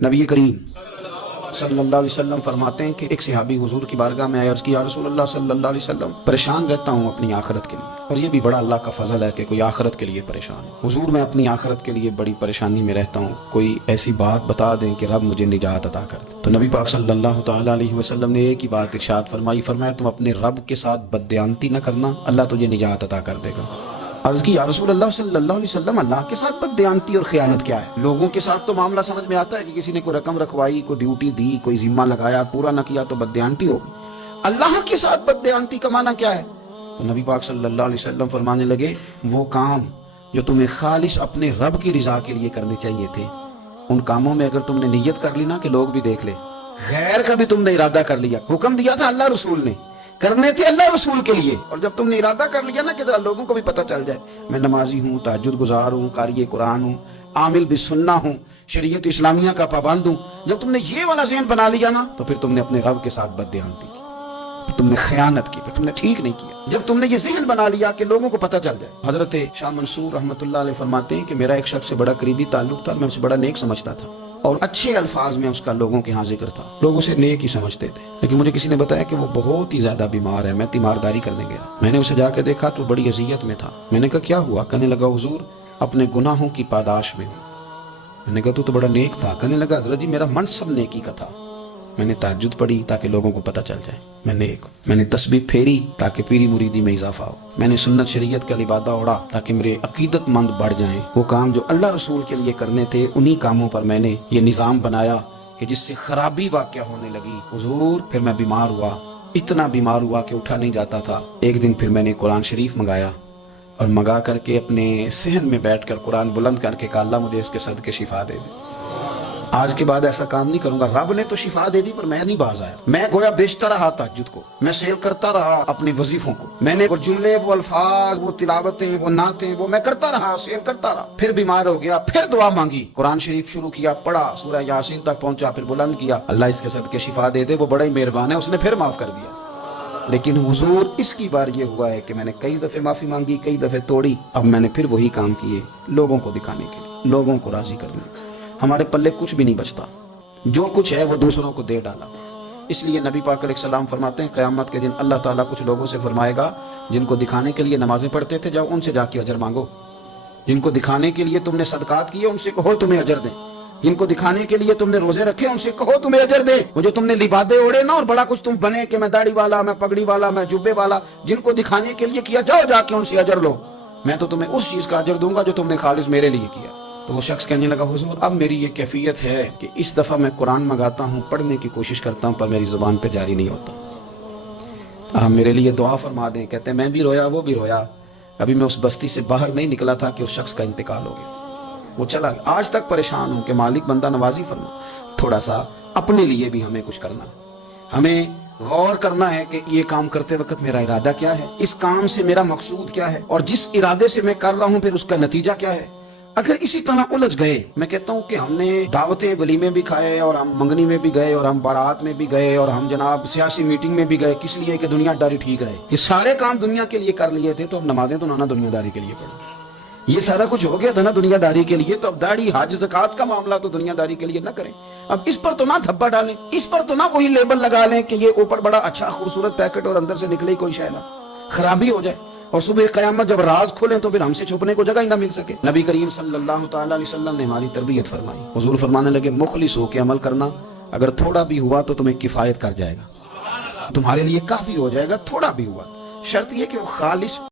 نبی کریم صلی اللہ علیہ وسلم فرماتے ہیں کہ ایک صحابی حضور کی بارگاہ میں آئے، عرض کی یا رسول اللہ صلی اللہ علیہ وسلم پریشان رہتا ہوں اپنی آخرت کے لیے، اور یہ بھی بڑا اللہ کا فضل ہے کہ کوئی آخرت کے لیے پریشان ہے۔ حضور میں اپنی آخرت کے لیے بڑی پریشانی میں رہتا ہوں، کوئی ایسی بات بتا دیں کہ رب مجھے نجات عطا کر دے۔ تو نبی پاک صلی اللہ تعالیٰ علیہ وسلم نے ایک ہی بات ارشاد فرمایا تم اپنے رب کے ساتھ بددیانتی نہ کرنا، اللہ تجھے نجات عطا کر دے گا۔ عرض کی یا رسول اللہ صلی اللہ علیہ وسلم اللہ کے ساتھ بددیانتی اور خیانت کیا ہے؟ لوگوں کے ساتھ تو معاملہ سمجھ میں آتا ہے کہ کسی نے کوئی رقم رکھوائی، کوئی ڈیوٹی دی، کوئی ذمہ لگایا، پورا نہ کیا تو بددیانتی ہوگی۔ اللہ کے ساتھ بددیانتی کا معنی کیا ہے؟ تو نبی پاک صلی اللہ علیہ وسلم فرمانے لگے وہ کام جو تمہیں خالص اپنے رب کی رضا کے لیے کرنے چاہیے تھے، ان کاموں میں اگر تم نے نیت کر لی نا کہ لوگ بھی دیکھ لے، غیر کا بھی تم نے ارادہ کر لیا، حکم دیا تھا اللہ رسول نے، کرنے تھے اللہ رسول کے لیے، اور جب تم نے ارادہ کر لیا نا کہ ذرا لوگوں کو بھی پتہ چل جائے میں نمازی ہوں، تہجد گزار ہوں، قاری قرآن ہوں، عامل بالسنہ ہوں، شریعت اسلامیہ کا پابند ہوں، جب تم نے یہ والا ذہن بنا لیا نا تو پھر تم نے اپنے رب کے ساتھ بددیانتی کی، پھر تم نے خیانت کی، پھر تم نے ٹھیک نہیں کیا۔ جب تم نے یہ ذہن بنا لیا کہ لوگوں کو پتہ چل جائے، حضرت شاہ منصور رحمۃ اللہ علیہ فرماتے ہیں کہ میرا ایک شخص سے بڑا قریبی تعلق تھا، میں اسے بڑا نیک سمجھتا تھا اور اچھے الفاظ میں اس کا لوگوں کے ہاں ذکر تھا، لوگ اسے نیک ہی سمجھتے تھے، لیکن مجھے کسی نے بتایا کہ وہ بہت ہی زیادہ بیمار ہے، میں تیمارداری کرنے گیا، میں نے اسے جا کے دیکھا تو بڑی اذیت میں تھا، میں نے کہا کیا ہوا؟ کہنے لگا حضور اپنے گناہوں کی پاداش میں ہوں۔ میں نے کہا تو بڑا نیک تھا۔ کہنے لگا حضرت جی میرا منصب نیکی کا تھا، میں نے تہجد پڑھی تاکہ لوگوں کو پتہ چل جائے میں نیک ہوں، میں نے تسبیح پھیری تاکہ پیری مریدی میں اضافہ ہو، میں نے سنت شریعت کا لبادہ اوڑھا تاکہ میرے عقیدت مند بڑھ جائیں۔ وہ کام جو اللہ رسول کے لیے کرنے تھے انہی کاموں پر میں نے یہ نظام بنایا کہ جس سے خرابی واقع ہونے لگی۔ حضور پھر میں بیمار ہوا، اتنا بیمار ہوا کہ اٹھا نہیں جاتا تھا۔ ایک دن پھر میں نے قرآن شریف منگایا اور منگا کر کے اپنے صحن میں بیٹھ کر قرآن بلند کر کے کہا اللہ مجھے اس کے صدقے شفا دے دے، آج کے بعد ایسا کام نہیں کروں گا۔ رب نے تو شفا دے دی پر میں نہیں باز آیا، میں گویا بیچتا رہا تہجد کو، میں سیل کرتا رہا اپنے وظیفوں کو، میں نے وہ جملے، وہ الفاظ، وہ تلاوتیں، وہ نعتیں، وہ میں کرتا رہا، سیل کرتا رہا۔ پھر بیمار ہو گیا، پھر دعا مانگی، قرآن شریف شروع کیا، پڑھا، سورہ یاسین تک پہنچا، پھر بلند کیا اللہ اس کے صدقے شفا دے دے، وہ بڑا ہی مہربان ہے، اس نے پھر معاف کر دیا۔ لیکن حضور اس کی بار یہ ہوا ہے کہ میں نے کئی دفعے معافی مانگی، کئی دفعے توڑی، اب میں نے پھر وہی کام کیے لوگوں کو دکھانے کے لیے، لوگوں کو راضی کرنے۔ ہمارے پلے کچھ بھی نہیں بچتا، جو کچھ ہے وہ دوسروں کو دے ڈالا۔ اس لیے نبی پاک علیہ السلام فرماتے ہیں قیامت کے دن اللہ تعالیٰ کچھ لوگوں سے فرمائے گا جن کو دکھانے کے لیے نمازیں پڑھتے تھے جاؤ ان سے جا کے اجر مانگو، جن کو دکھانے کے لیے تم نے صدقات کیے ان سے کہو تمہیں اجر دیں، جن کو دکھانے کے لیے تم نے روزے رکھے ان سے کہو تمہیں اجر دے۔ وہ جو تم نے لبادے اوڑے نا اور بڑا کچھ تم بنے کہ میں داڑھی والا، میں پگڑی والا، میں جبے والا، جن کو دکھانے کے لیے کیا جاؤ جا کے ان سے اجر لو، میں تو تمہیں اس چیز کا اجر دوں گا جو تم نے خالص میرے لیے کیا۔ تو وہ شخص کہنے لگا حضور اب میری یہ کیفیت ہے کہ اس دفعہ میں قرآن منگاتا ہوں، پڑھنے کی کوشش کرتا ہوں پر میری زبان پہ جاری نہیں ہوتا، آپ میرے لیے دعا فرما دیں۔ کہتے ہیں میں بھی رویا، وہ بھی رویا، ابھی میں اس بستی سے باہر نہیں نکلا تھا کہ اس شخص کا انتقال ہو گیا، وہ چلا گیا۔ آج تک پریشان ہوں کہ مالک بندہ نوازی فرما، تھوڑا سا اپنے لیے بھی ہمیں کچھ کرنا، ہمیں غور کرنا ہے کہ یہ کام کرتے وقت میرا ارادہ کیا ہے، اس کام سے میرا مقصود کیا ہے، اور جس ارادے سے میں کر رہا ہوں پھر اس کا نتیجہ کیا ہے۔ اگر اسی طرح الجھ گئے، میں کہتا ہوں کہ ہم نے دعوتیں ولیمے بھی کھائے اور ہم منگنی میں بھی گئے اور ہم بارات میں بھی گئے اور ہم جناب سیاسی میٹنگ میں بھی گئے، کس لیے کہ دنیا داری ٹھیک رہے، یہ سارے کام دنیا کے لیے کر لیے تھے، تو اب نمازیں تو نہ دنیا داری کے لیے پڑھیں، یہ سارا کچھ ہو گیا تھا نا دنیا داری کے لیے، تو اب داڑھی حج زکوٰۃ کا معاملہ تو دنیا داری کے لیے نہ کریں، اب اس پر تو نہ دھبا ڈالیں، اس پر تو نہ وہی لیبل لگا لیں کہ یہ اوپر بڑا اچھا خوبصورت پیکٹ اور اندر سے نکلے کوئی شے نہ، خرابی ہو جائے اور صبح قیامت جب راز کھولیں تو پھر ہم سے چھپنے کو جگہ ہی نہ مل سکے۔ نبی کریم صلی اللہ تعالیٰ علیہ وسلم نے ہماری تربیت فرمائی، حضور فرمانے لگے مخلص ہو کے عمل کرنا، اگر تھوڑا بھی ہوا تو تمہیں کفایت کر جائے گا، تمہارے لیے کافی ہو جائے گا، تھوڑا بھی ہوا، شرط یہ کہ وہ خالص